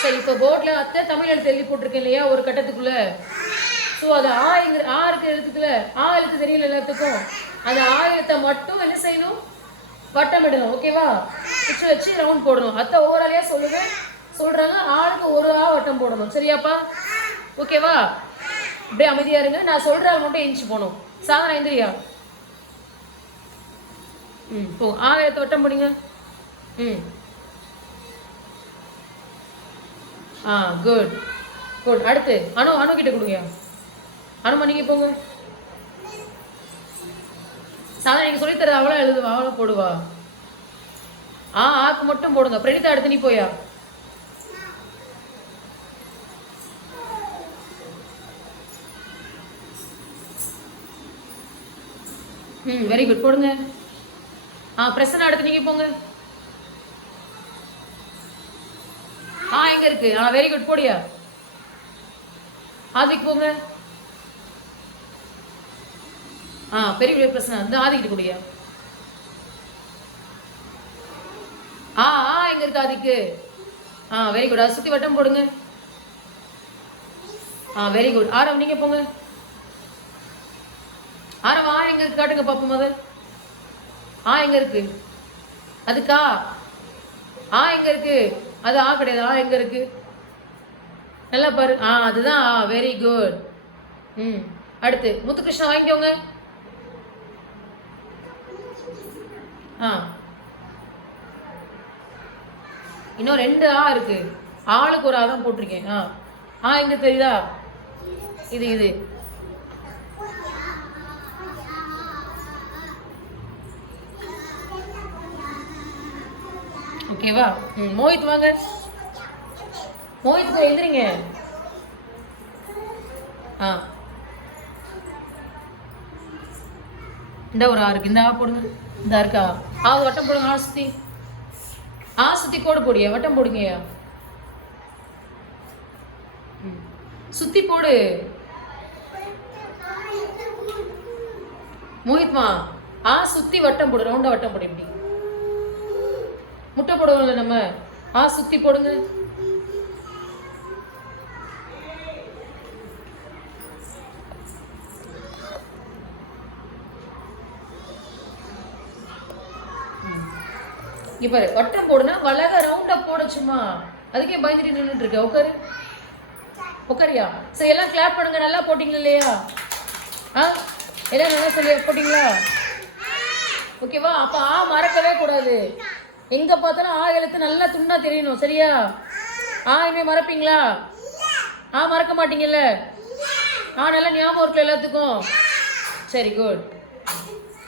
சரி, இப்போ போர்டில் அத்தை தமிழ் எழுத்து எழுதி போட்டிருக்கேன் இல்லையா ஒரு கட்டத்துக்குள்ள. ஸோ அது ஆ இருக்கிற எழுத்துக்குள்ள எழுத்து தெரியல எல்லாத்துக்கும். அந்த எழுத்தை மட்டும் என்ன செய்யணும், வட்டமிடணும். ஓகேவா? குச்சி வச்சு ரவுண்ட் போடணும். அத்தை ஓவராலையா சொல்றாங்க, ஆளுக்கு ஒரு வட்டம் போடணும். சரியாப்பா? ஓகேவா? அப்படியே அமைதியா இருங்க. நான் சொல்ற ஆள் மட்டும் எந்திச்சு போகணும். சாதனா எந்திரியா? போ. எழுத்து வட்டம் போடுங்க. Good good. அடுத்து அனு கிட்ட கொடுங்க. அனுமா நீங்க போங்க. சாதா நீங்க சொல்லி தர அவளா எழுதுவா, அவளா போடுவா. ஆக்கு மட்டும் போடுங்க. பிரணிதா அடுத்து நீ போயா. வெரி குட் போடுங்க. பிரசன்னா அடுத்து நீங்க போங்க. எங்க இருக்கு? வெரி குட் போடியா. ஆதிக்கு போங்க. பெரிய பிரச்சனை இந்த ஆதிக்கிட்டு கூடிய. எங்க இருக்கு ஆதிக்கு? Very good. அதை சுத்தி வட்டம் போடுங்க. Very good. ஆரவ் நீங்க போங்க. ஆரவ் எங்க இருக்கு காட்டுங்க பாப்போம் முதல். எங்க இருக்கு? அதுக்கா எங்க இருக்கு? அது கிடையாது. எங்க இருக்கு? நல்லா பாரு. அதுதான். Very good. அடுத்து முத்துகிருஷ்ணா வாங்கிக்கோங்க. இன்னும் 2 இருக்கு. ஆளுக்கு ஒரு தான் போட்டிருக்கேன். எங்க தெரியுதா? இது ஓகேவா? மோஹித் வாங்க. மோஹித் எழுந்திரிங்க. இந்த ஒரு இருக்கு. இந்த போடுங்க. இந்த இருக்கா? வட்டம் போடுங்க. சுத்தி கோடு போடியா. வட்டம் போடுங்கயா. சுத்தி போடு. மோஹித்மா சுத்தி வட்டம் போடு. ரவுண்டா வட்டம் போடு. எப்படி முட்டை போடுவோம்ல நம்ம. சுத்தி போடுங்க. இப்ப வட்டம் போடுனா வளக ரவுண்டா போட. சும்மா அதுக்கே பயந்துட்டு நின்றுட்டு இருக்க. உட்காரியா. சரி, எல்லாம் கிளாப் பண்ணுங்க. நல்லா போட்டீங்களா இல்லையா? எல்லாம் நல்லா சொல்லி போட்டீங்களா? ஓகேவா? அப்ப மறக்கவே கூடாது. எங்க பார்த்தாலும் எழுத்து நல்லா துண்டா தெரியணும். சரியா? இனிமே மறப்பீங்களா? மறக்க மாட்டீங்கல்ல? நல்லா ஞாபகம் இருக்குல்ல எல்லாத்துக்கும்? சரி, குட்.